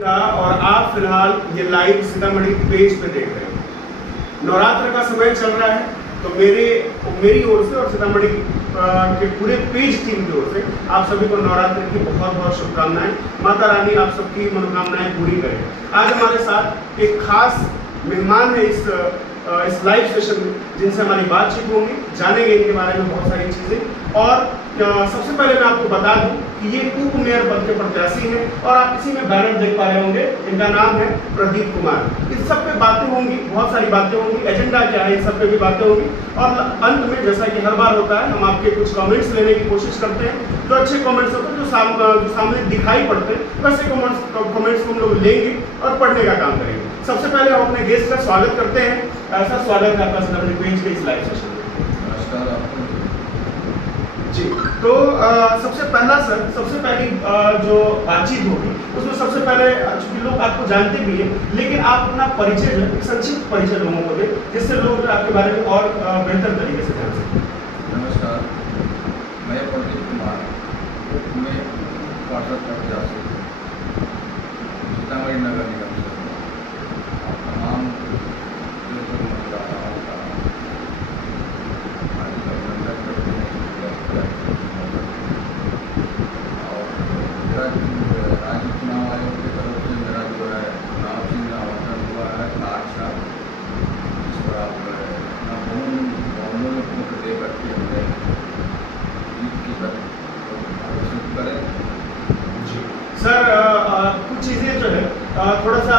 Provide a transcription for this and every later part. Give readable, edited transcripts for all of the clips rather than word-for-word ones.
और आप फिलहाल ये लाइव सीतामढ़ी पेज पे देख रहे हैं। नवरात्र का समय चल रहा है, तो मेरी ओर से और सीतामढ़ी के पूरे पेज टीम की ओर से आप सभी को नवरात्र की बहुत बहुत शुभकामनाएं। माता रानी आप सबकी मनोकामनाएं पूरी करे। आज हमारे साथ एक खास मेहमान है इस लाइव सेशन में, जिनसे हमारी बातचीत होगी, जानेंगे इनके बारे में बहुत सारी चीज़ें। और सबसे पहले मैं आपको बता दूं कि ये उप मेयर पद के प्रत्याशी हैं और आप इसी में बैनर देख पा रहे होंगे। इनका नाम है प्रदीप कुमार। इस सब पे बातें होंगी, बहुत सारी बातें होंगी। एजेंडा क्या है, इन सब पे भी बातें होंगी। और अंत में जैसा कि हर बार होता है, हम आपके कुछ कमेंट्स लेने की कोशिश करते हैं। जो अच्छे कमेंट्स होते हैं, जो सामने दिखाई पड़ते हैं, वैसे कमेंट्स को हम लोग लेंगे और पढ़ने का काम करेंगे। सबसे पहले हम अपने गेस्ट का स्वागत करते हैं। सर, स्वागत है आपका सीतामढ़ी पेज के इस लाइव सेशन में। नमस्कार आपको जी। तो सबसे पहली जो बातचीत होगी उसमें सबसे पहले, चूंकि लोग आपको जानते भी हैं, लेकिन आप अपना परिचय जो है, संक्षिप्त परिचय लोगों को दें, जिससे लोग आपके बारे में और बेहतर तरीके से जान सकें। नमस्कार, मैं प्रदीप कुमार मैं पार्षद प्रत्याशी सीतामढ़ी नगर निगम से तमाम मतदाताओं का हार्दिक अभिनंदन करते हैं। और मेरा राज्य चुनाव आयोग की तरफ से मेरा जो है चुनाव चिन्ह आवंटन हुआ है अच्छा, जिस पर आप अपना बहुमूल्य वोट दे करके हमें जीत की तरफ करें। जी सर, कुछ चीज़ें जो है थोड़ा सा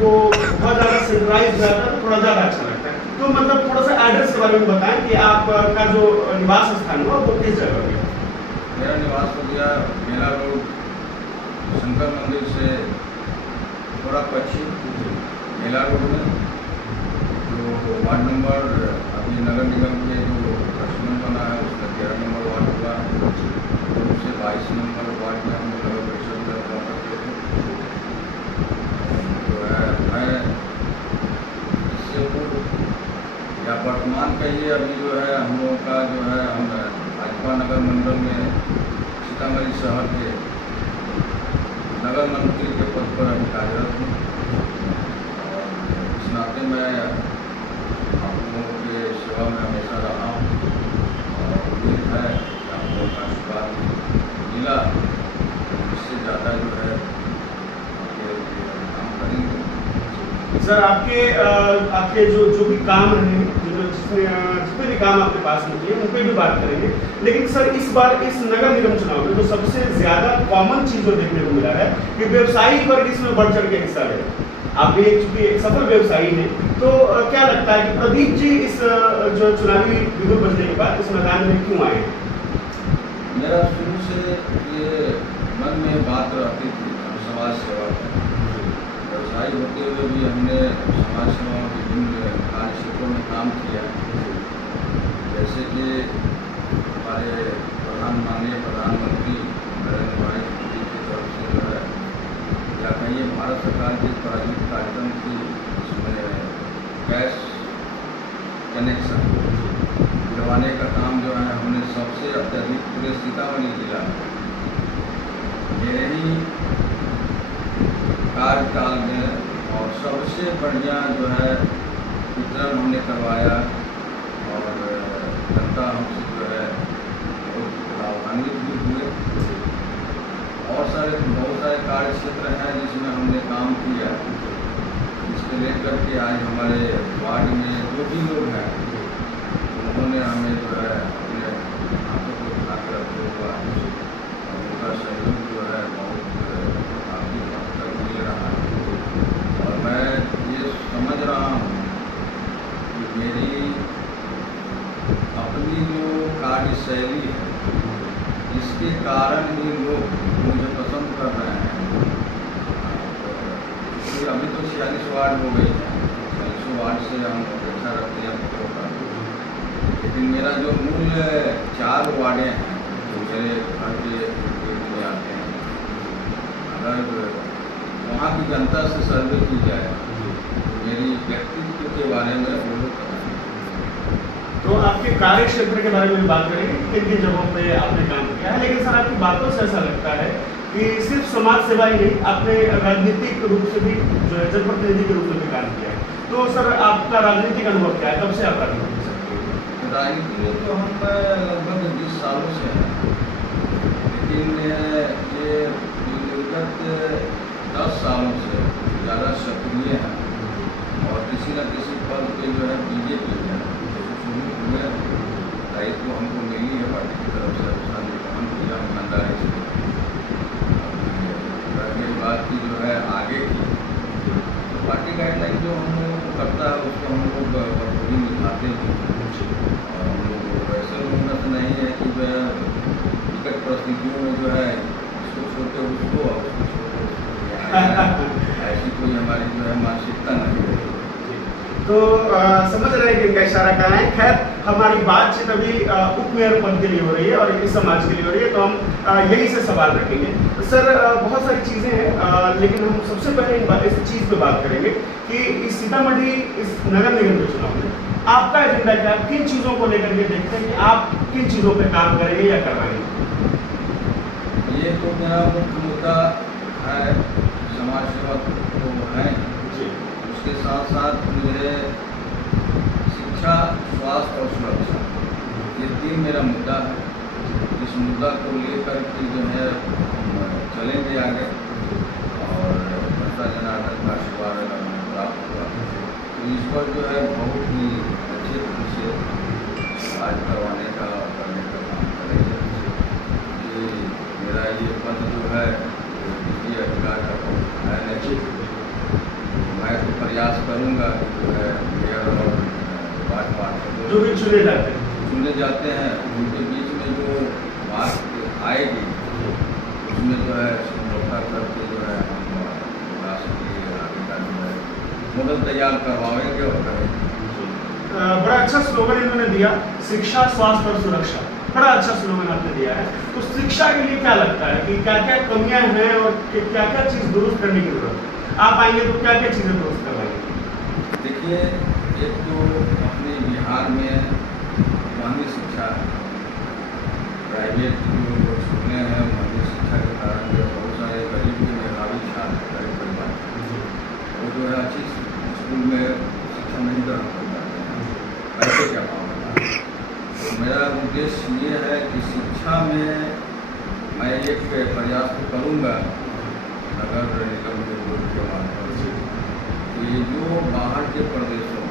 वो बहुत ज़्यादा सेंट्रलाइज रहता है, तो थोड़ा ज़्यादा अच्छा लगता है। तो मतलब थोड़ा सा एड्रेस के बारे में बताएं कि आपका जो निवास स्थान हुआ वो किस जगह पे? मेरा निवास हो गया मेला रोड, शंकर मंदिर से थोड़ा पश्चिम मेला रोड में, जो वार्ड नंबर अभी नगर निगम के जो प्रश्न बना है उसका 13 नंबर वार्ड हुआ, तो उससे 22 नंबर वार्ड में हम नगर परिषद में हुआ करते थे। जो है मैं इससे पूर्व या वर्तमान कहिए अभी जो है हम लोगों का जो है हम भाजपा नगर मंडल में सीतामढ़ी शहर के नगर मंत्री के पद पर अभी कार्यरत हूँ। और इस नाते मैं आप लोगों के सेवा में हमेशा रहा हूँ और उम्मीद है कि आप लोगों का आशीर्वाद मिला, इससे ज़्यादा जो है काम करेंगे। सर, आपके जो भी काम रहे, जितने भी काम आपके पास नहीं है, उन पर भी बात करेंगे। लेकिन सर, इस बार इस नगर निगम चुनाव में जो सबसे ज़्यादा कॉमन चीज़ जो देखने को मिला है कि व्यवसायी वर्ग इसमें बढ़ चढ़ के हिस्सा ले। आप भी चूंकि एक सफल व्यवसायी हैं, तो क्या लगता है कि प्रदीप जी इस जो चुनावी बिगुल बजने के बाद इस मैदान में क्यों आए? मेरा शुरू से ये मन में बात रहती थी, हम समाज सेवा करें। व्यवसायी होते हुए भी हमने समाज सेवा में विभिन्न कार्य क्षेत्रों में काम किया, जैसे कि हमारे माननीय प्रधानमंत्री नरेंद्र भाई मोदी की तरफ से जो है, या कहिए भारत सरकार की प्रायोजित कार्यक्रम थी, उसमें गैस कनेक्शन दिलवाने का काम जो है हमने सबसे अत्यधिक पूरे सीतामढ़ी जिला में मेरे ही कार्यकाल में और सबसे बढ़िया जो है वितरण हमने करवाया। और जनता हमसे जो है बहुत लाभान्वित भी हुए। और बहुत सारे कार्य क्षेत्र हैं जिसमें हमने काम किया, इसको लेकर के आज हमारे वार्ड में जो भी लोग हैं उन्होंने हमें जो है अपने हाथों को उठा कर रखे हुआ है और उनका सहयोग जो है बहुत काफ़ी हद तक मिल रहा है। और मैं ये समझ रहा हूँ कि मेरी अपनी जो कार्यशैली है, इसके कारण ही लोग मुझे पसंद कर रहे हैं। तो अभी तो 46 वार्ड हो गई है, 46 वार्ड से हम अपेक्षा रखते हैं वोटों का, लेकिन मेरा जो मूल 4 वार्डें हैं जो मेरे घर के में आते हैं, अगर वहाँ की जनता से सर्वे की जाए तो मेरी व्यक्तित्व के बारे में वो लोग बताएंगे। तो आपके कार्य क्षेत्र के बारे में भी बात करेंगे, किन किन जगहों पे आपने काम किया है। लेकिन सर, आपकी बातों से ऐसा लगता है कि सिर्फ समाज सेवा ही नहीं, आपने राजनीतिक रूप से भी जो है जनप्रतिनिधि के रूप में भी काम किया है। तो सर आपका राजनीतिक अनुभव क्या है, कब से आप राजनीति में सक्रिय हैं? राजनीति में तो हम लगभग 20 सालों से हैं, लेकिन ये विगत 10 सालों से ज़्यादा सक्रिय हैं और किसी न किसी पद पे जो है बीजेपी है शुरू हुए दायित्व हमको मिली है पार्टी की तरफ से, उसका निर्वहन किया ईमानदारी से। रहने बात की जो है आगे की तो पार्टी गाइडलाइन जो हम लोगों को करता है उसको हम लोग बखूबी निभाते हैं और हम लोग वैसे उन्नत नहीं है कि वह विकट परिस्थितियों में जो है इसको छोड़ते उसको और उसको छोड़ते उसको ऐसी कोई हमारी जो है मानसिकता नहीं है। तो समझ रहे हैं कि इनका इशारा कहाँ है। खैर हमारी बातचीत अभी उप मेयर पद के लिए हो रही है और इस समाज के लिए हो रही है, तो हम यही से सवाल रखेंगे। सर बहुत सारी चीज़ें हैं, लेकिन हम सबसे पहले इस चीज़ पे बात करेंगे कि इस सीतामढ़ी इस नगर निगम के चुनाव में आपका एजेंडा क्या, किन चीज़ों को लेकर के देखते हैं कि आप किन चीज़ों पर काम करेंगे या करवाएंगे? ये तो मेरा मुख्य मुद्दा है, समाज सेवा तो है, उसके साथ साथ मुझे शिक्षा, स्वास्थ्य और सुरक्षा, ये 3 मेरा मुद्दा है। इस मुद्दा को लेकर के जो है हम चलेंगे आगे और जनता जनार्दन का आशीर्वाद अगर हमें प्राप्त हुआ तो इस पर जो है बहुत ही अच्छे ढंग से आज करवाने का और करने का काम करेंगे। ये मेरा ये पद जो है ये अधिकार का पद है नहीं, मैं तो प्रयास करूंगा कि जो है मेयर और वार्ड पार्षद जो भी चुने जाते हैं उनके बीच में जो बात आएगी उसमें जो है समझौता करके जो है हम विकास के लिए आगे का जो है मॉडल तैयार करवाएंगे और करेंगे। बड़ा अच्छा स्लोगन इन्होंने दिया, शिक्षा, स्वास्थ्य और सुरक्षा, बड़ा अच्छा स्लोगन आपने दिया है। तो शिक्षा के लिए क्या लगता है कि क्या क्या कमियां हैं और क्या क्या चीज़ दुरुस्त करने की जरूरत है? आप आएंगे तो क्या क्या चीज़ें दुरुस्त करवाएंगे? देखिए, एक तो अपने बिहार में मानवीय शिक्षा प्राइवेट जो स्कूलें हैं मानवीय शिक्षा के कारण जो बहुत सारे गरीब के मेधावी छात्र गरीब परिवार वो जो है अच्छी स्कूल में शिक्षा नहीं ग्रहण कर पाते हैं, ऐसे क्या मामला है। तो मेरा उद्देश्य ये है कि शिक्षा में मैं एक प्रयास तो करूँगा नगर निगम के बोर्ड के माध्यम से कि जो बाहर के प्रदेशों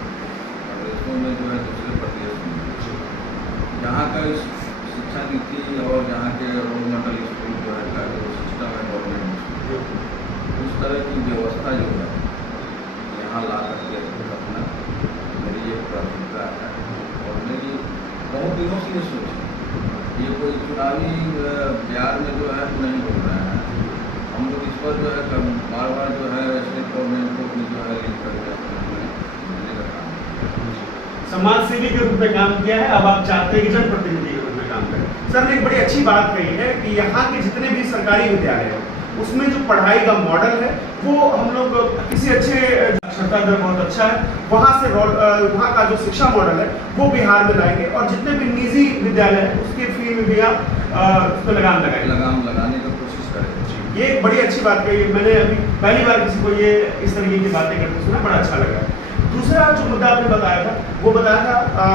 में जो है दूसरे प्रदेश में जहाँ का शिक्षा नीति और जहाँ के रोल मॉडल स्कूल जो है का जो सिस्टम है गवर्नमेंट उस तरह की व्यवस्था जो है यहाँ ला करके रखना मेरी एक प्राथमिकता है और मेरी बहुत दिनों से ये सोच ये कोई चुनावी बिहार में जो है नहीं बोल रहे हैं हम लोग इस पर जो है बार बार जो है स्टेट गवर्नमेंट को भी जो है लिंक करके मिलने का काम समाज सेवी के रूप में काम किया है, अब आप चाहते हैं कि जनप्रतिनिधि के रूप में काम करें। सर ने एक बड़ी अच्छी बात कही है कि यहाँ के जितने भी सरकारी विद्यालय हैं उसमें जो पढ़ाई का मॉडल है वो हम लोग किसी अच्छे साक्षरता दर बहुत अच्छा है वहाँ का जो शिक्षा मॉडल है वो बिहार में लाएंगे और जितने भी निजी विद्यालय हैं उसकी फी में भी आप उस पर लगाम लगाने का कोशिश करें। ये एक बड़ी अच्छी बात कही है, मैंने अभी पहली बार किसी को ये इस तरीके की बातें करते सुना, बड़ा अच्छा लगा। दूसरा जो मुद्दा आपने बताया था वो बताया था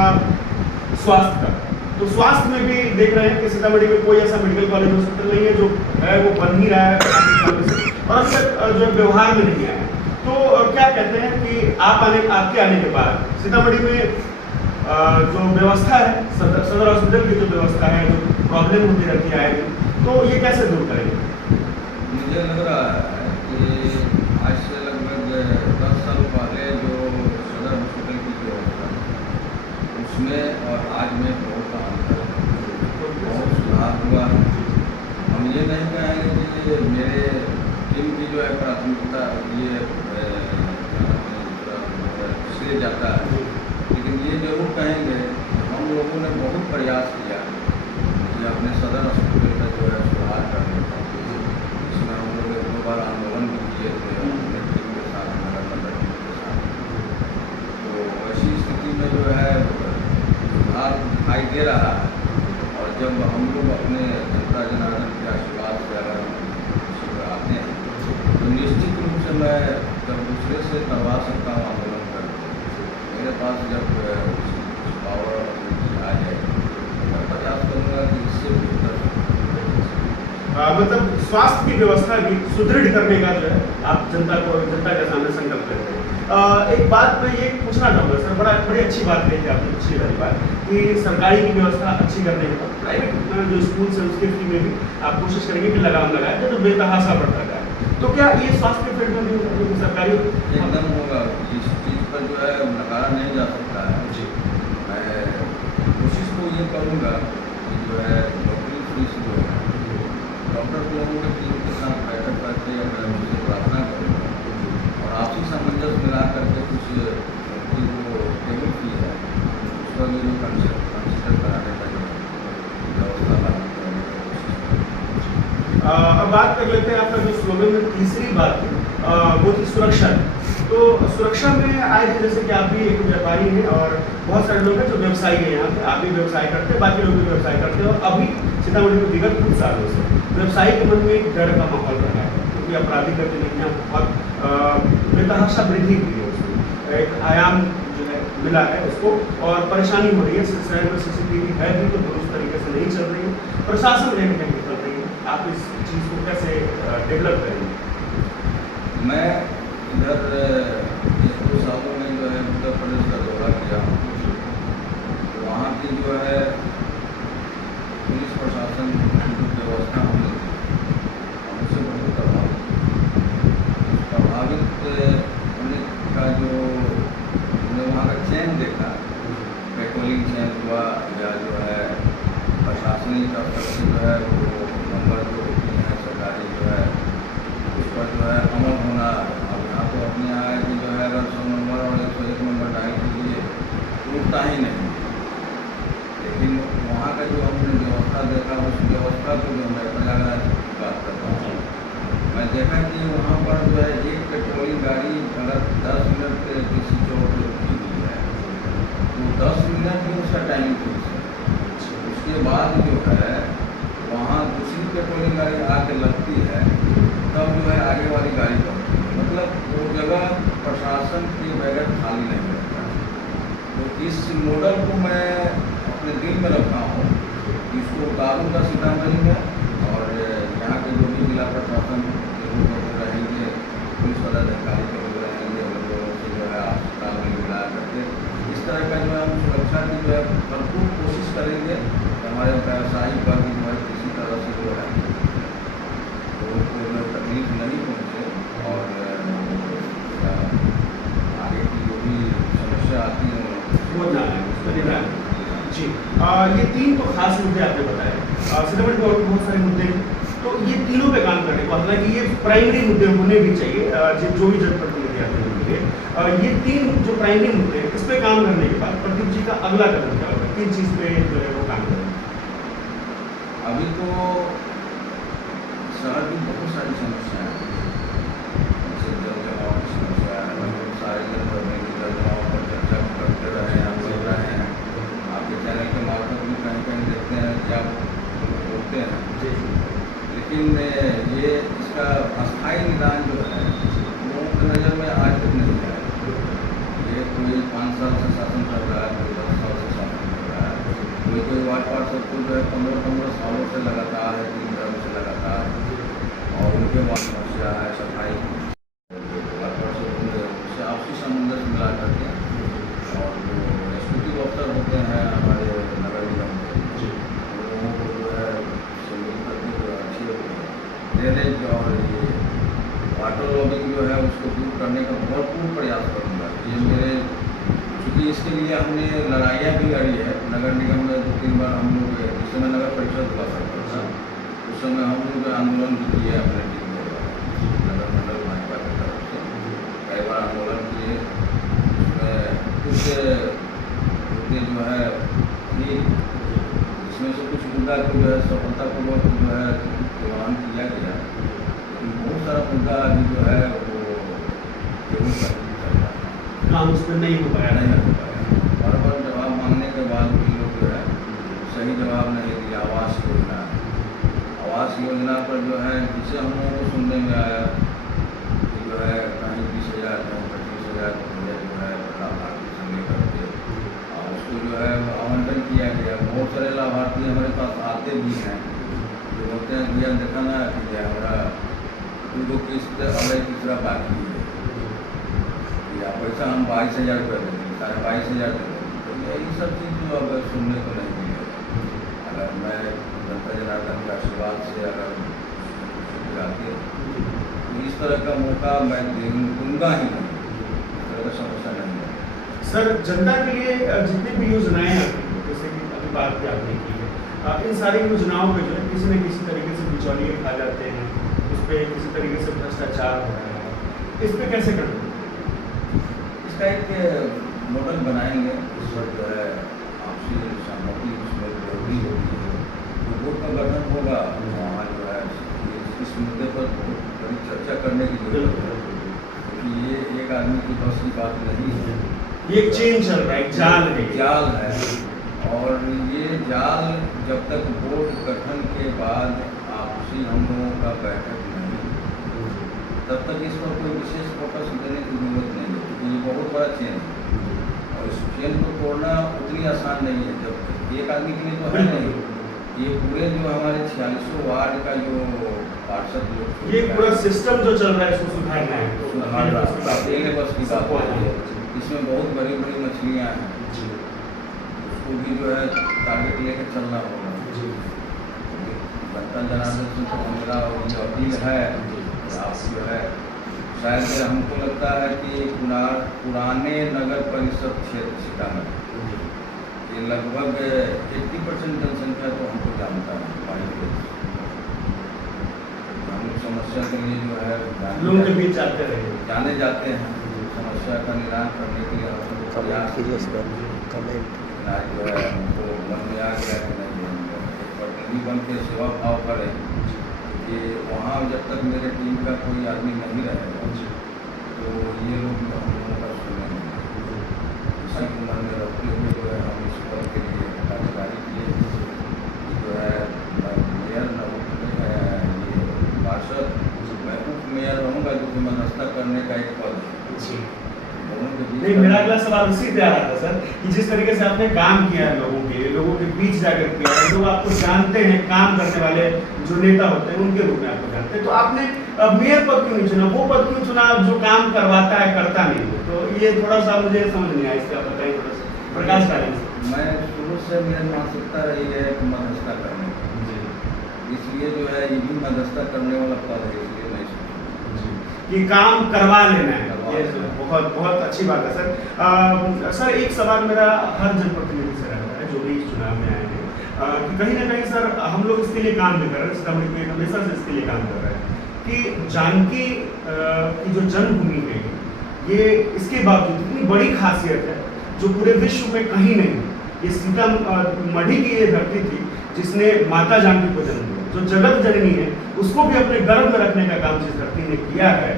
स्वास्थ्य का। तो स्वास्थ्य में भी देख रहे हैं कि सीतामढ़ी में कोई ऐसा मेडिकल कॉलेज हॉस्पिटल नहीं है जो है वो बन ही रहा है और अब तक जो व्यवहार में नहीं आया है। तो क्या कहते हैं कि आपके आने के बाद सीतामढ़ी में जो व्यवस्था है सदर हॉस्पिटल की जो व्यवस्था है जो प्रॉब्लम होती रहती है तो ये कैसे दूर करेंगे? मुझे लग रहा है कि आज से लगभग 10 साल पहले जो सदर हॉस्पिटल की व्यवस्था उसमें और आज में बहुत अंतर बहुत सुधार हुआ। हम ये नहीं कहेंगे कि मेरे टीम की जो है प्राथमिकता ये श्रेय जाता है, लेकिन ये जरूर कहेंगे हम लोगों ने बहुत प्रयास किया कि अपने सदर हॉस्पिटल का जो है सुधार करने का। इसमें हम लोग 2 बार आंदोलन भी किए थे अपने टीम के साथ, नगर पंचायत टीम के साथ। तो ऐसी स्थिति में जो है सुधार दिखाई दे रहा है और जब हम लोग अपने जनता जनार्दन के आशीर्वाद से अगर मैं जब दूसरे से करवा सकता हूँ आंदोलन कर, मेरे पास जब पावर आ जाए तो मैं प्रयास करूँगा कि इससे बेहतर मतलब स्वास्थ्य की व्यवस्था भी सुदृढ़ करने का जो है आप जनता के सामने संकल्प लेते हैं। एक बात मैं ये पूछना चाहूँगा सर, बड़ी अच्छी बात कही थी आपने पिछली वाली बात कि सरकारी की व्यवस्था अच्छी करने के बाद प्राइवेट जो स्कूल है उसके फ्री में भी आप कोशिश करेंगे कि लगाम लगाए तो बेतहाशा बढ़ता जाए। तो क्या ये स्वास्थ्य के फील्ड में भी सरकारी एकदम होगा? इस चीज़ पर जो है नकारा नहीं जा सकता है। जी, मैं कोशिश तो ये करूँगा कि जो है नौकरी फीस जो है डॉक्टर लोगों के टीम के साथ बैठक करके मैं उनसे प्रार्थना करूँगा और आपसी सामंजस्य मिला करके कुछ नौकरी जो टेबल फी है उस पर भी जो कंसिडर कराने का जो व्यवस्था लागू करने की कोशिश करूँगा। अब बात कर लेते हैं आपका जो स्लोगन में तीसरी बात थी वो थी सुरक्षा। तो सुरक्षा में आए थे जैसे कि आप भी एक व्यापारी हैं और बहुत सारे लोग हैं जो व्यवसायी हैं यहाँ पे, आप भी व्यवसाय करते हैं, बाकी लोग भी व्यवसाय करते हैं और अभी सीतामढ़ी में विगत कुछ सालों से व्यवसायी के मन में एक डर का माहौल रहा है क्योंकि आपराधिक गतिविधियाँ बहुत बेतहाशा वृद्धि हुई है, उसमें एक आयाम जो है मिला है उसको और परेशानी हो रही है। शहर में CCTV है भी तो दुरुस्त तरीके से नहीं चल रही है, प्रशासन कहीं ना कहीं चल रही है। आप इस चीज़ को कैसे डेवलप करेंगे? मैं इधर 1-2 सालों में जो है उत्तर प्रदेश का दौरा किया हूँ, तो वहाँ की जो है पुलिस प्रशासन की व्यवस्था हमने हमसे बहुत प्रभावित होने का जो हमने वहाँ का चयन देखा, पेट्रोलिंग चयन हुआ या जो है प्रशासनिक स्तर से जो है वो नंबर जो होती हैं सरकारी जो है उस पर जो है अमल होना। अब यहाँ तो अपने यहाँ है कि जो है अगर 100 नंबर और 101 नंबर डायल कीजिए टूटता ही नहीं, लेकिन वहाँ का जो हमने व्यवस्था देखा उस व्यवस्था को जो मैं प्रयागराज की बात करता हूँ, मैं देखा कि वहाँ पर जो है एक पेट्रोलिंग गाड़ी अगर 10 मिनट किसी चौक पर रुकी हुई है तो 10 मिनट ही उसका टाइम फिक्स है। उसके बाद जो है वहाँ दूसरी पेट्रोलिंग गाड़ी आके लगती है तब जो है आगे वाली गाड़ी बढ़ती है, मतलब वो जगह प्रशासन के बगैर खाली नहीं रहता। तो इस मॉडल को मैं अपने दिल में रखा हूँ, इसको उतारूँगा सीतामढ़ी में और यहाँ के जो भी जिला प्रशासन के लोग रहेंगे, पुलिस पदाधिकारी के लोग रहेंगे, उन लोगों से जो है अस्पताल में मिला करके इस तरह का जो है हम सुरक्षा की जो है भरपूर कोशिश करेंगे। हमारे व्यवसायिक वर्ग जो है किसी तरह से जो है लोगों को जो तकलीफ नहीं पहुँचे और आगे की जो भी समस्या आती है वो ना है उस पर ध्यान जी। ये 3 तो खास मुद्दे आपने बताए, सीतामढ़ी में और बहुत सारे मुद्दे हैं, तो ये तीनों पे काम करने को हालांकि ये प्राइमरी मुद्दे होने भी चाहिए जो भी जनप्रतिनिधि आते हैं। ये 3 जो प्राइमरी मुद्दे हैं इस पे काम करने के बाद प्रदीप जी का अगला कदम क्या होगा? किन चीज़ पे जो है वो काम करेंगे? अभी तो शहर की बहुत सारी समस्याएं हैं, जैसे जल जमाव की समस्या है, लगभग सारे जन भरने की जल जमाव पर चर्चा करते रहे हैं, हम बोल रहे हैं, आपके चैनल के मार्फत भी कहीं कहीं देखते हैं कि आप बोलते हैं, लेकिन ये इसका अस्थायी निदान जो है लोगों की नज़र में आज तक नहीं आया। ये कोई 5 साल से शासन कर रहा है, कोई 10 साल से शासन कर रहा है, कोई वार्ड पार्षद को जो है 15 सालों से लगातार है, 3 टर्म से लगातार, और उनके बाद समस्या है सफाई वार्ड पार्षद से आपसी सामंजस्य मिला करके और जो एग्जीक्यूटिव अफसर होते हैं हमारे नगर निगम के लोगों को जो है से मिल करके जो अच्छी ड्रेनेज और ये वाटर लॉबिंग जो है उसको दूर करने का भरपूर प्रयास करूँगा। ये मेरे क्योंकि इसके लिए हमने लड़ाइयाँ भी लड़ी है नगर निगम में 2-3 बार हम लोग, जिस समय नगर परिषद हुआ करता था उस समय हम लोग आंदोलन भी किए अपने टीम के द्वारा, नगर मंडल भाजपा की तरफ से कई बार आंदोलन किए। उसमें कुछ मुद्दे जो है थी, इसमें से कुछ मुद्दा को जो है सफलतापूर्वक जो है निर्वहन किया गया, लेकिन बहुत सारा मुद्दा अभी जो है वो केवल पर चल रहा है, काम उस पर नहीं हो पाया। नहीं हो पाया। बार जवाब मांगने के बाद भी लोग जो है सही जवाब नहीं दिया। आवास योजना पर जो है जिसे हम लोगों को सुनने में आया कि जो है कहीं 20,000 कहीं 25,000 रुपया जो है लाभार्थी संग्रह करके और उसको जो है आवंटन किया गया। बहुत सारे लाभार्थी हमारे पास आते भी हैं जो बोलते हैं भैया देखा ना कि हमारा 2 किस्त अगले तीसरा बाकी है या पैसा हम 22,000 रुपये देंगे 22,500 देंगे। तो यही सब चीज़ जो अब सुनने को नहीं मिलेगा। अगर मैं जनता जनार्दन के आशीर्वाद से अगर जाते तो इस तरह का मौका मैं दूंगा ही नहीं, इस तरह का समस्या नहीं है। सर जनता के लिए जितनी भी योजनाएं आती हैं जैसे कि अभी बात भी आपने की है, इन सारी योजनाओं पे जो है किसी न किसी तरीके से बिचौलिए खा जाते हैं, उस पर किसी तरीके से भ्रष्टाचार हो रहा है, इस पर कैसे करते हैं? इसका एक मॉडल बनाएंगे इस वक्त जो है आपसी सहमति उसमें जरूरी होगी है। तो बोर्ड का गठन होगा वहाँ जो है इस मुद्दे पर बहुत बड़ी चर्चा करने की जरूरत है क्योंकि ये एक आदमी की बस की बात नहीं है। ये एक चेन चल रहा है, एक जाल है। और ये जाल जब तक बोर्ड गठन के बाद आपसी हम लोगों का बैठक नहीं तब तक इस पर कोई विशेष फोकस देने की जरूरत नहीं है क्योंकि ये बहुत बड़ा चेन है और इस चेन को तोड़ना उतनी आसान नहीं है। जब एक आदमी के लिए तो है नहीं, ये पूरे जो हमारे 46 वार्ड का जो पार्षद लोग ये पूरा सिस्टम जो चल रहा है इसको सुधारना है, तो सुधारना बस की बात है। इसमें बहुत बड़ी बड़ी मछलियाँ हैं उसको भी जो है टारगेट लेकर चलना होगा। जनता जनार्दन से तो मेरा जो अपील है आप जो है शायद हमको लगता है कि पुराने नगर परिषद क्षेत्र सीतामढ़ी ये लगभग 80% जनसंख्या तो हमको जानता है। हम लोग समस्या के लिए जो है लोगों के बीच जाने जाते हैं समस्या का निदान करने के लिए हम लोग प्रयास जो है हमको मन में आ गया कि नहीं एक प्रतिनिधि बन के सेवा भाव करें कि वहाँ जब तक मेरे टीम का कोई आदमी नहीं रहेगा तो ये लोग हम लोगों का सुनेंगे। इसी को मन में रखते हुए जो है हम इस पद के लिए कार्यकारी किए जो है मेयर ये पार्षद मैं उप मेयर रहूँगा जो कि मध्यस्थता करने का एक पद है। नहीं, मेरा अगला सवाल उसी पे आ रहा था सर कि जिस तरीके से आपने काम किया है लोगों के बीच जाकर किया है, लोग आपको जानते हैं, काम करने वाले जो नेता होते हैं उनके रूप में आपको जानते हैं, तो आपने मेयर पद क्यों नहीं चुना, वो पद क्यों चुना जो काम करवाता है करता नहीं है? तो ये थोड़ा सा मुझे समझ नहीं आया, इसका आप बताइए थोड़ा सा प्रकाश डालें। मैं शुरू से मेरी मानसिकता रही है मध्यस्थता करने की, इसलिए जो है ये भी मध्यस्थता करने वाला पद है, इसलिए नहीं सोचा कि काम करवा लेना है। ये बहुत बहुत अच्छी बात है सर। सर एक सवाल मेरा हर जनप्रतिनिधि से रहता है जो भी चुनाव में आए हैं कि कहीं ना कहीं सर हम लोग इसके लिए काम नहीं कर रहे हैं, सीतामढ़ी में हमेशा से इसके लिए काम कर रहे हैं कि जानकी की जो जन्मभूमि है ये इसके बावजूद इतनी बड़ी खासियत है जो पूरे विश्व में कहीं नहीं। ये सीतामढ़ी की ये धरती थी जिसने माता जानकी को जन्म दिया, जो जगत जननी है उसको भी अपने गर्भ में रखने का काम जिस धरती ने किया है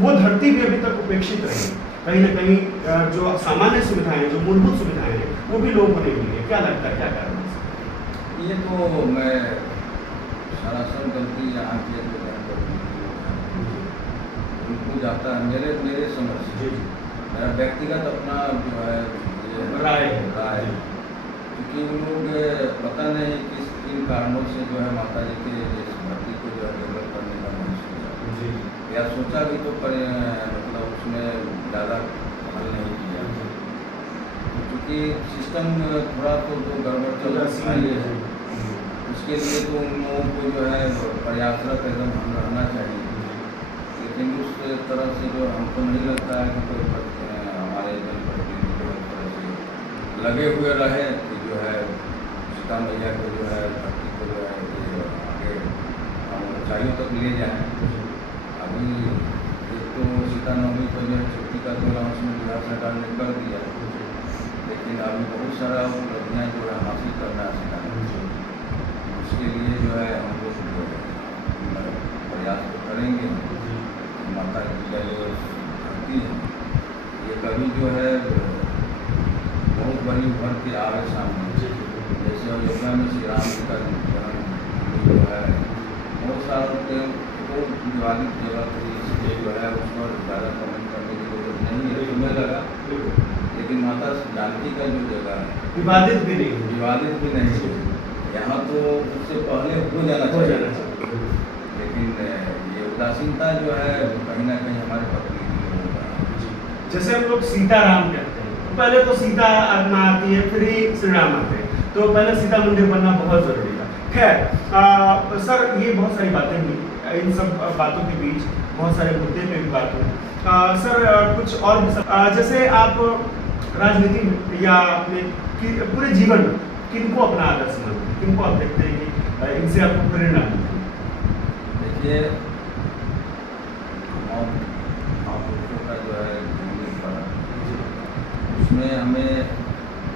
वो धरती भी अभी तक उपेक्षित रही। कहीं ना कहीं जो सामान्य सुविधाएं जो मूलभूत सुविधाएं हैं वो भी लोगों को नहीं मिली है। क्या लगता है क्या कारण है? ये तो मैं सरासर गलती यहाँ की उनको जाता है मेरे समझ से मेरा व्यक्तिगत अपना जो है राय क्योंकि उन लोग पता नहीं किन कारणों से जो है माता जी के इस धरती को जो है डेवलप करने का नहीं सोचा या सोचा भी तो मतलब उसमें ज़्यादा हल नहीं किया क्योंकि सिस्टम थोड़ा तो जो गड़बड़ चल रहा है उसके लिए तो उन लोगों को जो है प्रयासरत एकदम रहना चाहिए। लेकिन उस तरह से जो हमको नहीं लगता है कि कोई हमारे जनप्रतिनिधि को इस तरह से लगे हुए रहे कि जो है सीता मैया को जो है धरती को जो है आगे हम ऊँचाइयों तक ले जाएँ। अभी एक तो सीता नवमी को जो है छुट्टी का जो उसमें बिहार सरकार ने कर दिया लेकिन अभी बहुत सारा उपलब्धियाँ जो है हासिल करना है सीता उसके लिए जो है हम लोग प्रयास तो करेंगे। माता जी का जो धरती है ये कभी जो है बहुत बड़ी उभर के आवे सामने जैसे अयोध्या में श्री राम जी का जन्म जो है बहुत सारा विवादित जगह थी ये जो है उस पर ज़्यादा कमेंट करने की जरूरत नहीं है, तुम्हें लगा। लेकिन माता जानकी का जो जगह है विवादित भी नहीं है। विवादित भी नहीं है, यहाँ तो उससे पहले हो जाना हो चाहिए। जाना चाहिए। लेकिन ये उदासीनता जो है कहीं ना कहीं हमारे पत्नी में होता है। जैसे हम लोग सीताराम कहते हैं, तो पहले तो सीता आत्मा आती है, फिर ही श्री राम आते हैं, तो पहले सीता मंदिर बनना बहुत जरूरी था। खैर सर, ये बहुत सारी बातें हुई, इन सब बातों के बीच बहुत सारे मुद्दे पे भी बात हुई। सर कुछ और भी जैसे आप राजनीति में या अपने पूरे जीवन में किनको अपना आदर्श मानते हैं, किनको आप देखते हैं कि इनसे आपको प्रेरणा मिलती है? देखिए, महापुरुषों का जो है जीवन पड़ा, उसमें हमें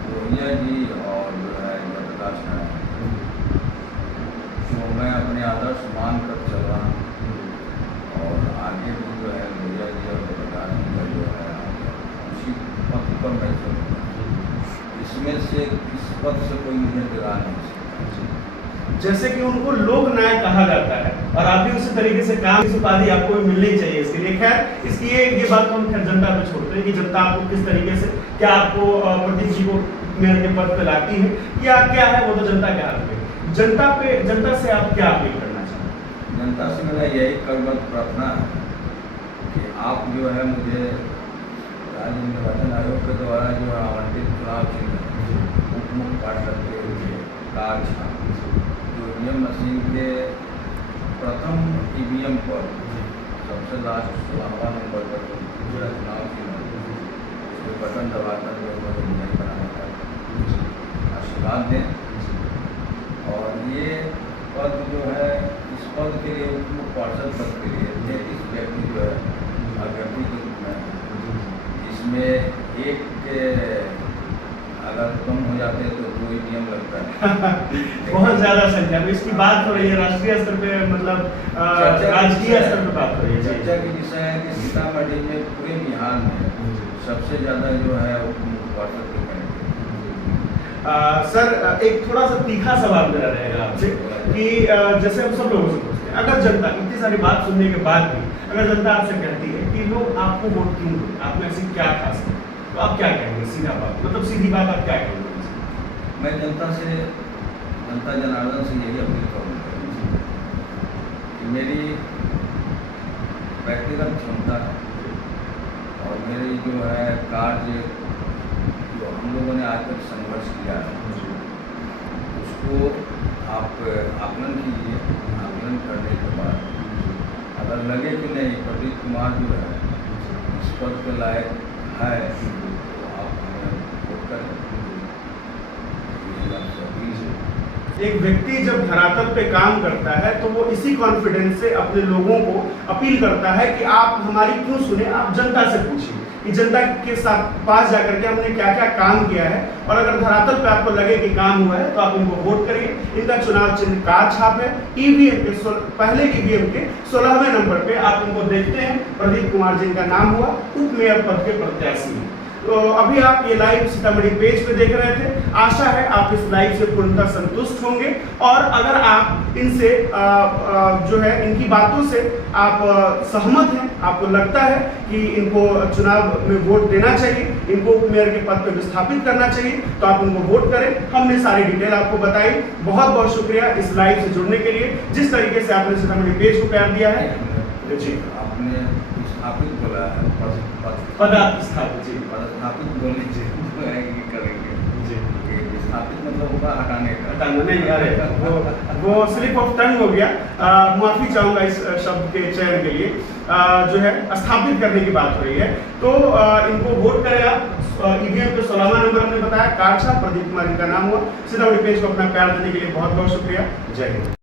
रोहिया जी और जो है प्रकाश नारायण, तो मैं अपने आदर्श मान कर चल रहा हूँ। और आगे भी जो है रोहिया जी और प्रकाश का जो है उसी पथ पर मैं चलूँगा। इसमें से इस पथ से कोई मुझे गिरा नहीं सकता। जैसे कि उनको लोक नायक कहा जाता है, और आप भी उसी तरीके से काम की उपाधि आपको मिलनी चाहिए इसके लिए। खैर, इसकी ये बात तो हम खैर जनता पे छोड़ते हैं कि जनता आपको किस तरीके से, क्या आपको प्रदीप जी को मेयर के पद पे लाती है या क्या है, वो तो जनता के हाथ में। जनता से आप क्या अपील करना चाहते हैं? जनता से मेरा यही करबद्ध प्रार्थना है कि आप जो है मुझे राज्य निर्वाचन आयोग के द्वारा जो आवंटित चुनाव चिन्ह उप मुख्य पार्षद के कार छाप, जो ईवीएम मशीन के प्रथम ईवीएम पर सबसे लास्ट 16वां नंबर पर जो चुनाव चिन्ह उसके बटन दबाकर जो है नहीं बनाने का आशीर्वाद दें। और ये पद जो है, इस पद के लिए उप मुख्य पार्षद पद के लिए 33 व्यक्ति जो है अभ्यर्थी के रूप में, इसमें एक के अगर कम हो जाते हैं तो 2 ईवीएम लगता है। बहुत ज्यादा संख्या में इसकी बात हो रही है, राष्ट्रीय स्तर पे, मतलब राजकीय स्तर पे बात हो रही है। चर्चा की विषय है कि सीतामढ़ी में पूरे बिहार में सबसे ज़्यादा जो है उप मुख्य पार्षद के कैंडिडेट। सर एक थोड़ा सा तीखा सवाल मेरा रहेगा आपसे कि जैसे हम सब लोगों से पूछते हैं, अगर जनता इतनी सारी बात सुनने के बाद भी अगर जनता आपसे कहती है कि लोग आपको वोट क्यों दें, आप में ऐसी क्या खास है, तो आप क्या कहेंगे? सीधा बात, मतलब सीधी बात आप क्या कहेंगे? मैं जनता जनार्दन से यही अपील करूँगा कि मेरी व्यक्तिगत क्षमता और मेरी जो है कार्य जो हम लोगों ने आज तक संघर्ष किया है, उसको आप आकलन कीजिए। आकलन करने के बाद अगर लगे कि नहीं प्रदीप कुमार जो है इस पद के लायक है, तो आप हमें वोट करें। यही आपसे अपील है। एक व्यक्ति जब धरातल पे काम करता है तो वो इसी कॉन्फिडेंस से अपने लोगों को अपील करता है कि आप हमारी क्यों सुने, आप जनता से पूछिए कि जनता के साथ पास जाकर के हमने क्या क्या काम किया है, और अगर धरातल पे आपको लगे कि काम हुआ है तो आप इनको वोट करिए। इनका चुनाव चिन्ह कार छाप है, ईवीएम के पहले ईवीएम के 16वें नंबर पे आप इनको देखते हैं, प्रदीप कुमार जी का नाम हुआ, उप मेयर पद के प्रत्याशी। तो अभी आप ये लाइव सीतामढ़ी पेज पे देख रहे थे, आशा है आप इस लाइव से पूर्णतः संतुष्ट होंगे, और अगर आप इनसे जो है इनकी बातों से आप सहमत हैं, आपको लगता है कि इनको चुनाव में वोट देना चाहिए, इनको उप मेयर के पद पर विस्थापित करना चाहिए, तो आप इनको वोट करें। हमने सारी डिटेल आपको बताई। बहुत बहुत शुक्रिया इस लाइव से जुड़ने के लिए, जिस तरीके से आपने सीतामढ़ी पेज को प्यार दिया है। जी, आपने स्थापित बोला है, पदस्थापित, जी पदस्थापित बोलने से करेंगे जी, स्थापित मतलब होगा हटाने का। नहीं, अरे वो स्लिप ऑफ टंग हो गया। माफी चाहूंगा इस शब्द के चयन के लिए। जो है स्थापित करने की बात हो रही है, तो इनको वोट करें आप। ईवीएम पे 16वां नंबर हमने बताया, कार छाप, प्रदीप कुमार का नाम हुआ। सीतामढ़ी पेज को अपना प्यार देने के लिए बहुत बहुत शुक्रिया। जय हिंद।